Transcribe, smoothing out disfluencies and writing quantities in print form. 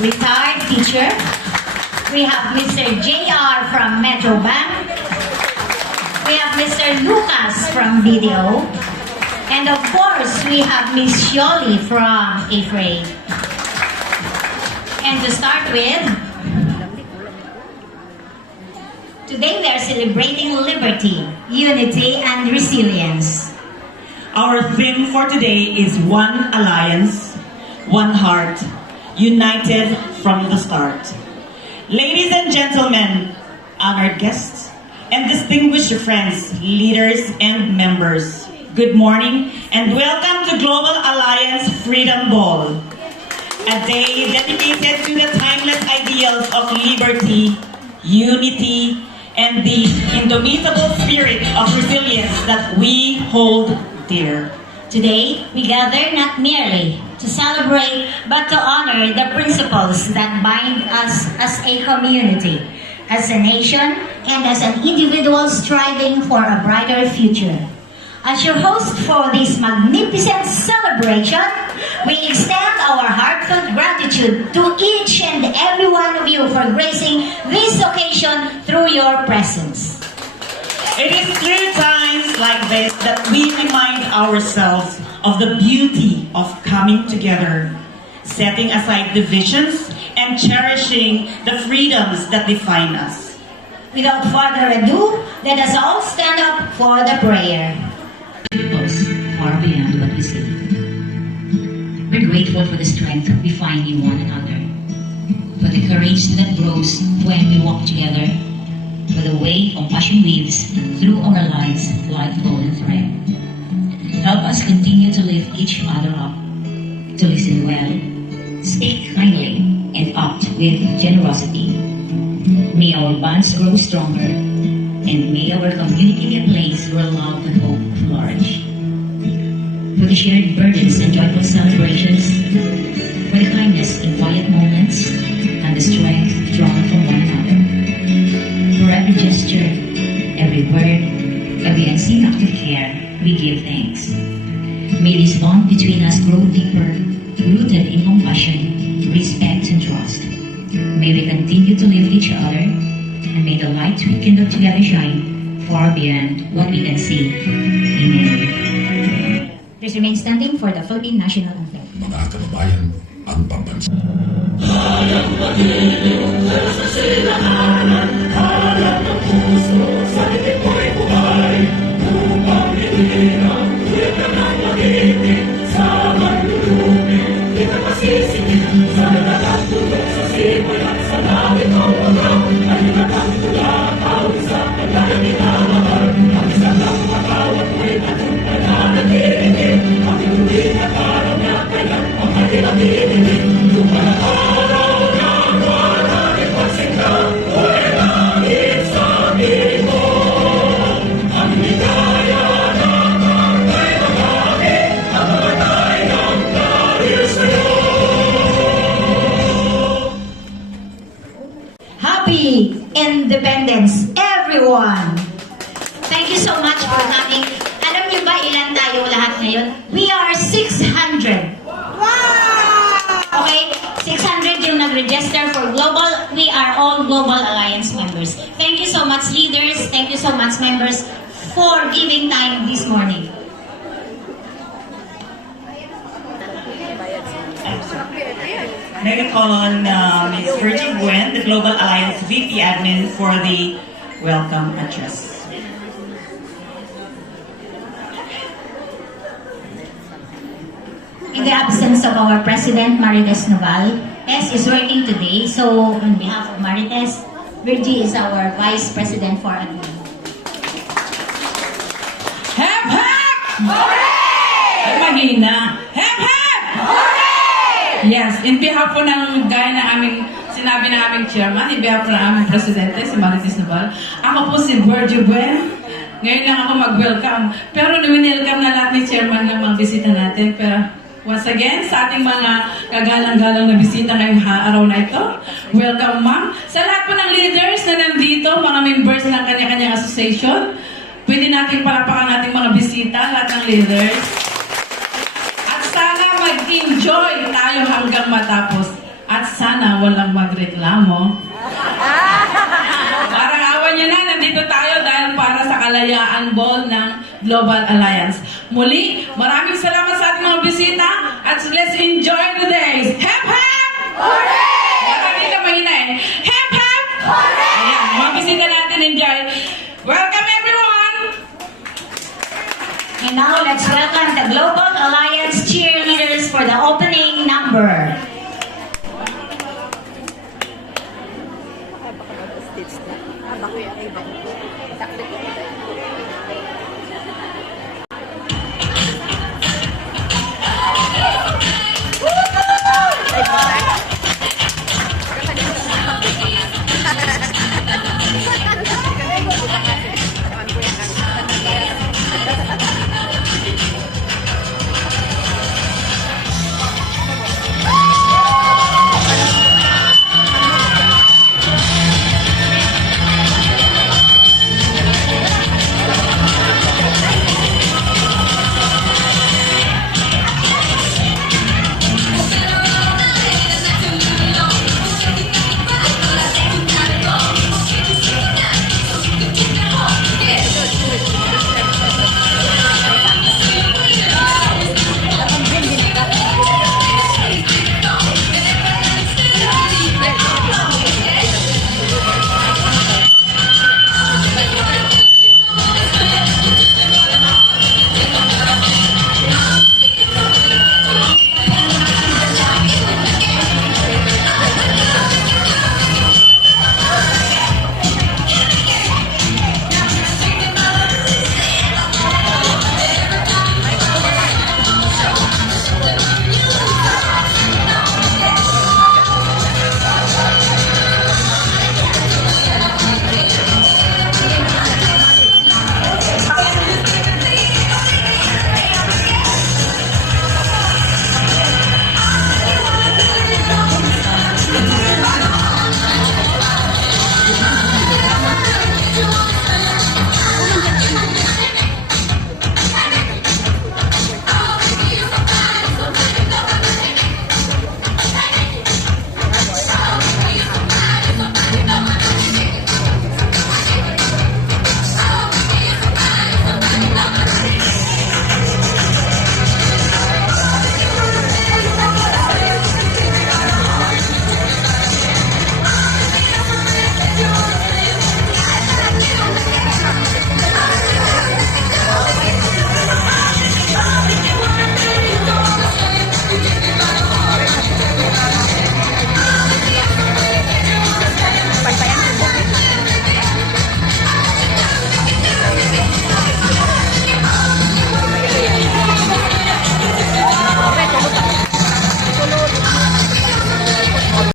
retired teacher. We have Mr. JR from Metro Bank. We have Mr. Lucas from BDO. And of course, we have Miss Shirley from AFRAY. And to start with, today we are celebrating liberty, unity, and resilience. Our theme for today is One Alliance, One Heart, United from the Start. Ladies and gentlemen, honored guests, and distinguished friends, leaders, and members, good morning and welcome to Global Alliance Freedom Ball, a day dedicated to the timeless ideals of liberty, unity, and the indomitable spirit of resilience that we hold dear. Today, we gather not merely to celebrate, but to honor the principles that bind us as a community, as a nation, and as an individual striving for a brighter future. As your host for this magnificent celebration, we extend our heartfelt gratitude to each and every one of you for gracing this occasion through your presence. It is through times like this that we remind ourselves of the beauty of coming together, setting aside divisions, and cherishing the freedoms that define us. Without further ado, let us all stand up for the prayer. Goes far beyond what we say. We're grateful for the strength we find in one another, for the courage that grows when we walk together, for the way compassion weaves through our lives like golden thread. Help us continue to lift each other up, to listen well, speak kindly, and act with generosity. May our bonds grow stronger, and may our community be a place where love and hope flourish. For the shared burdens and joyful celebrations, for the kindness in quiet moments, and the strength drawn from one another. For every gesture, every word, every unseen act of care, we give thanks. May this bond between us grow deeper, rooted in compassion, respect, and trust. May we continue to lift each other, and may the light we kindle together shine far beyond what we can see. Amen. Please remain standing for the Philippine National Anthem. Mga kababayan, ang pambansa. Hayang magiliw sa silanganan, hayang ng puso sa litik mo'y buhay. Upang itinang tuwid ka ng magiging sa manlulupin, di ka masisingin sa lahat tulog sa simoy at sa langit o wagaw. Ay lahat tulang awit sa paglayang inamahal. Ang isang lang matawag mo'y natunta na nag-iingin. Ang inulit na parang niya kayang panghahilang iingin. Lumalang araw ng walang pagsinggang, uli langit sa mo. Ang ligaya ng mga babae, ang matay ng dahil sa'yo. Happy Independence, everyone! Thank you so much for coming. Alam niyo ba ilan tayo lahat ngayon? We are 600. Wow! Okay, 600 yung nag-register for Global. We are all Global Alliance members. Thank you so much, leaders. Thank you so much, members, for giving time this morning. Now we call on Ms. Virgin Gwen, the Global Alliance VP Admin, for the welcome address. In the absence of our President, Marites Noval, S is working today, so on behalf of Marites, Virgie is our Vice President for Admin. Hep, hep! Hooray! Ay, mahina. Hep, hep! Hooray! Yes, in behalf po ng gaya ng aming sinabi ng aming chairman, in behalf po ng aming presidente, si Marites Noval, ako po si Virgie Buen. Ngayon lang ako mag-welcome. Pero welcome na lahat ni chairman ng mga bisita natin. Pero once again, sa ating mga kagalang-galang na bisita ngayong araw na ito, welcome ma'am. Sa lahat po ng leaders na nandito, mga members ng kanya-kanyang association, pwede natin palapakan natin mga bisita, lahat ng leaders. At sana mag-enjoy tayo hanggang matapos. At sana walang magreklamo. Parang awan niyo na, nandito tayo dahil para sa Kalayaan Ball ng Global Alliance. Muli, maraming salamat sa ating mga bisita at let's enjoy the days. Hep hep! Hooray! Marami ka mahina eh. Hep hep! Hooray! Ayan, mga bisita natin, enjoy. Welcome everyone! And now let's welcome the Global Alliance cheerleaders for the opening number.